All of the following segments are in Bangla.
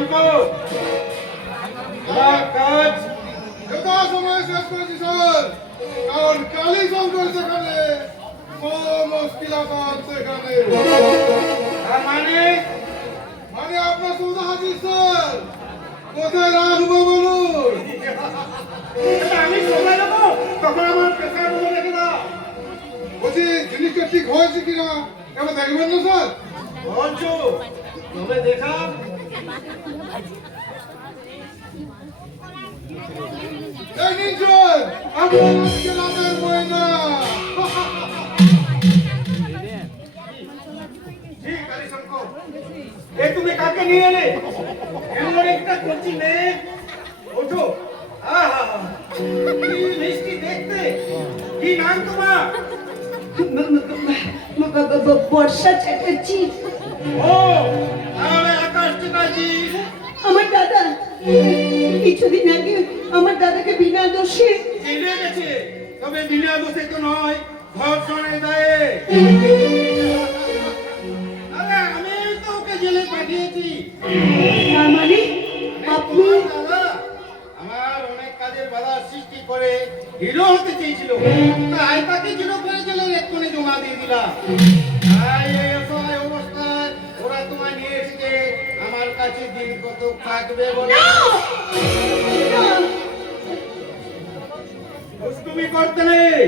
শঙ্কর, কাজ সময় শেষ করেছি স্যার, কারণ কালী শঙ্কর সেখানে মুশকিলাত সেখানে। মানে মানে আপনার সৌদা হাজির স্যার, কোথায় রাখবো বলুন? আমি সময় দেবো, তখন আমার পেশা রেখে দাও। বলছি জিনিসটা ঠিক হয়েছে কিনা এবার দেখবেন না স্যার? বলছো তবে দেখা। তুমি কাকে নিয়ে এলে? এমন একটা করছি মেয়ে, ওঠো। মিষ্টি দেখতে, কি নাম তোমার? বর্ষা চ্যাটার্জি। ও তাহলে আকাশ চ্যাটার্জি। আমার দাদা কিছুদিন আগে আমার দাদাকে বিনা দোষে জেলে গেছে, তবে বিনা দোষে তো নয়, ধর্ষণের দায়ে। আরে আমি তো ওকে জেলে পাঠিয়েছি। মানে আপনি? দাদা আমার অনেক কাজের বাধা সৃষ্টি করে হিরো হতে চেয়েছিল, তাই তাকে জিরো করে জেলের এক্ষুনি জমা দিয়ে দিলাম। তাই এই অবস্থায় ওরা তোমায় নিয়ে এসেছে আমার কাছে। দিন কত থাকবে বলে দুষ্টুমি করতে নেই।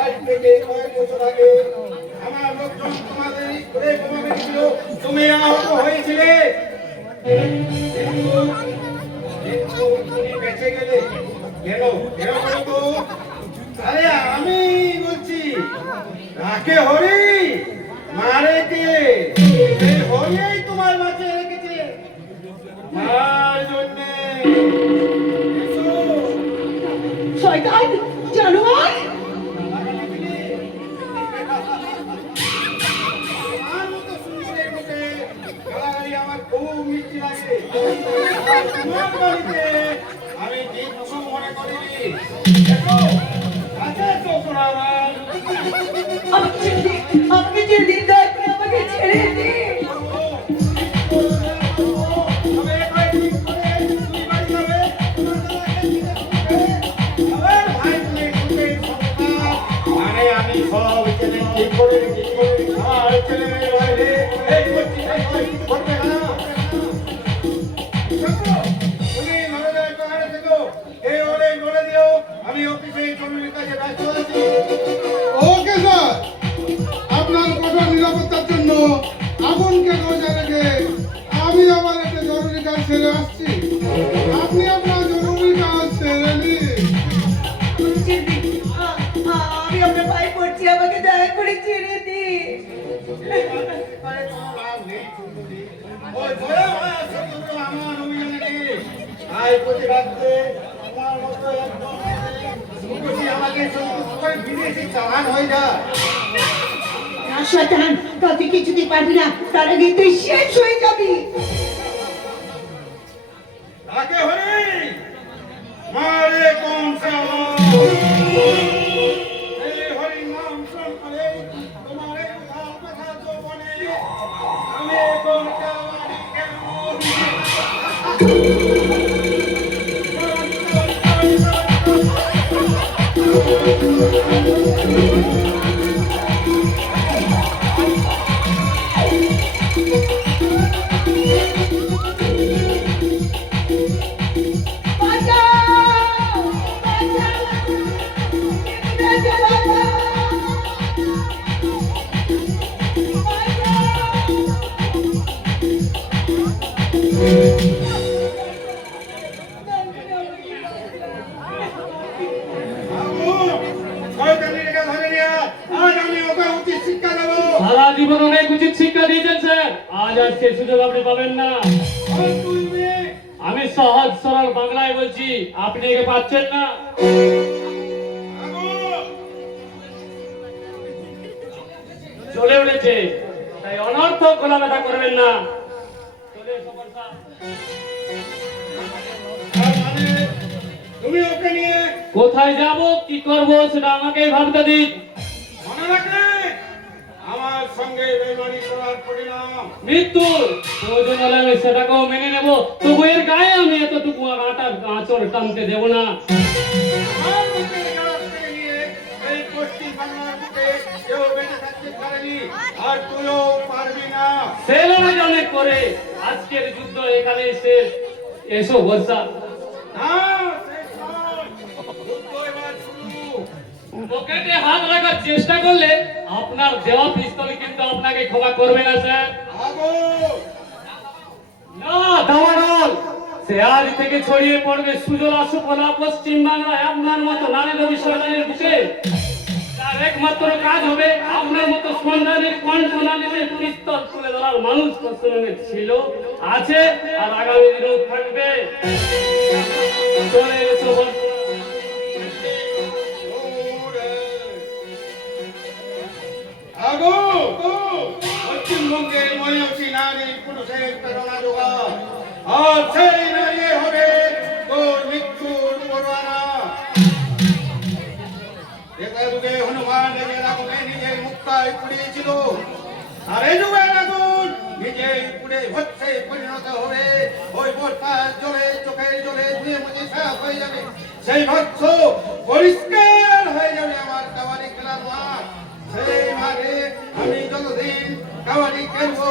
আজ থেকে কয়েক বছর আগে আমার লোকজন তোমাদের স্কুলে বোমা মেরেছিল, তুমি আহত হয়েছিলে, তুমি বেঁচে গেলে কেন? কেন বলতো? আরে আমি বলছি, রাখে হরি মারে কে? এই হরিই তোমার মাঝে রেখেছে মার জন্যে। শয়তান জানোয়ার! আমার খুব মিষ্টি লাগে। তোমার বাড়িতে আমি কিচ্ছু মনে করিনি। দেখো আছে তো আমার। আপনি যে হৃদয় আমাকে ছেড়ে দিন। আমি সব ছেলে ঠিক করে আমার ছেলেমেয়ের বাইরে এই করছি, করবে না। তুমি নড়ে পাহাড়ে থেকো, এই ওরে বলে দিও আমি অফিসে জরুরি কাজে ব্যস্ত আছি। ওকে স্যার, আপনার কঠোর নিরাপত্তার জন্য আগুনকে বজায় রেখে আমি আমার একটা জরুরি কাজ সেরে আসছি। আপনি আপনার জরুরি কাজ সেরে নিন। আমি আপনার পায়ে পড়ছি, আমাকে দয়া করে ছেড়ে দিন। শয়তান, তুই কিছুতে পারবি না, তার আগে তুই শেষ হয়ে যাবি। आके हरी मारे कौन सा मेरे हरि नाम सुन पड़े तुम्हारे उधार कथा जो बने हमें कौन क्या वाली সারা জীবন অনেক উচিত শিক্ষা দিয়েছেন স্যার, আজ আর সে সুযোগ আপনি পাবেন না। আমি সহজ সরল বাংলায় বলছি, আপনি একে পাচ্ছেন না। চলে উঠেছে, তাই অনর্থক খোলামেলা করবেন না। তুমি ওকে নিয়ে কোথায় যাব কি করব সেটা আমাকেই ভাবতে দিন। মনে রাখলে আমার সঙ্গে সঙ্গে বেইমানি করার পরিণাম। মৃত্যু প্রয়োজন হলে আমি সেটাকেও মেনে নেব, তবু এর গায়ে আমি এতটুকু আটার আঁচড় টানতে দেব না। আমার বুকের গাড়ার থেকে নিয়ে এই পশ্চিম বাংলার বুকে কেউ বেঁচে থাকতে পারেনি, আর তুইও পারবি না। সে লড়াই অনেক করে, আজকের যুদ্ধ এখানেই শেষ। এসো বর্ষা। না, শেষ নয়। যুদ্ধ এবার শুরু। পকেটে হাত রাখার চেষ্টা করলে আপনার দেওয়া পিস্তল কিন্তু আপনাকে ক্ষমা করবে না স্যার। আগো, না দাওয়ারল, সে আজ থেকে ছড়িয়ে পড়বে সুজলা সুফলা পশ্চিম বাংলায় আপনার মতো নারী নবী সরকারের বুকে। তার একমাত্র কাজ হবে আপনার মতো সন্ধানের কণ্ঠনালীতে পিস্তল তুলে ধরার মানুষ পশ্চিমবঙ্গে ছিল, আছে, আর আগামী দিনেও থাকবে। চলে এসো বর্ষা। ওরে। আগো, পশ্চিমবঙ্গের মহিষী নারী পুরুষের প্রেরণা যোগায়, আর সেই নারী হবে তোর মৃত্যুর পরোয়ানা। এটা যুগে হনুমান নিজের আগুনে নিজের মুক্তায় পুড়িয়েছিল, আর এই যুগের আগুন নিজেই পুড়ে ভস্মে পরিণত হবে। ওই বর্ষার জলে চোখের জলে ধুয়ে মুছে সাফ হয়ে যাবে, সেই ভস্ম পরিষ্কার হয়ে যাবে আমার কাবাডি খেলার মাঠ। সেই মাঠে আমি যতদিন কাবাডি খেলবো